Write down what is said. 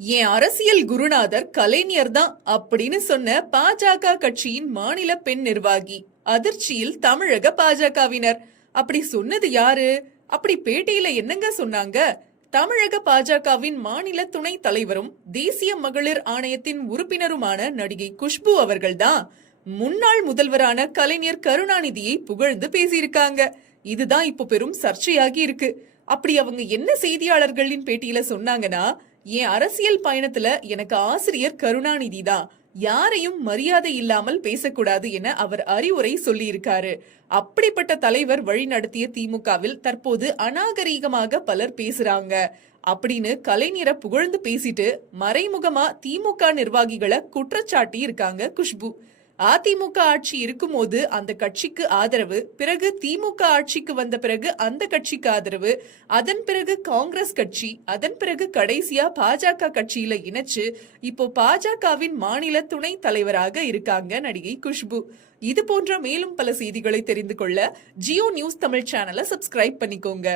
என் அரசியல் குருநாதர் கலைஞர் தான் அப்படின்னு சொன்ன பாஜக கட்சியின் மாநில பெண் நிர்வாகி அதிர்ச்சியில் தமிழக பாஜகவினர். அப்படி சொன்னது யாரு? அப்படி பேட்டியில என்னங்க சொன்னாங்க? தமிழக பாஜகவின் மாநில துணை தலைவரும் தேசிய மகளிர் ஆணையத்தின் உறுப்பினருமான நடிகை குஷ்பு அவர்கள்தான் முன்னாள் முதல்வரான கலைஞர் கருணாநிதியை புகழ்ந்து பேசியிருக்காங்க. இதுதான் இப்போ பெரும் சர்ச்சையாகி இருக்கு. அப்படி அவங்க என்ன செய்தியாளர்களின் பேட்டியில சொன்னாங்கன்னா, என் அரசியல் பயணத்துல எனக்கு ஆசிரியர் கருணாநிதி தான், யாரையும் மரியாதை இல்லாமல் பேசக்கூடாது என அவர் அறிவுரை சொல்லி இருக்காரு. அப்படிப்பட்ட தலைவர் வழி நடத்திய திமுகவில் தற்போது அநாகரீகமாக பலர் பேசுறாங்க அப்படின்னு கலைஞரை புகழ்ந்து பேசிட்டு மறைமுகமா திமுக நிர்வாகிகளை குற்றச்சாட்டி இருக்காங்க குஷ்பு. அதிமுக ஆட்சி இருக்கும்போது அந்த கட்சிக்கு ஆதரவு, பிறகு திமுக ஆட்சிக்கு வந்த பிறகு அந்த கட்சிக்கு ஆதரவு, அதன் பிறகு காங்கிரஸ் கட்சி, அதன் பிறகு கடைசியா பாஜக கட்சியில இணைச்சு இப்போ பாஜகவின் மாநில துணை தலைவராக இருக்காங்க நடிகை குஷ்பு. இது போன்ற மேலும் பல செய்திகளை தெரிந்து கொள்ள ஜியோ நியூஸ் தமிழ் சேனலை சப்ஸ்கிரைப் பண்ணிக்கோங்க.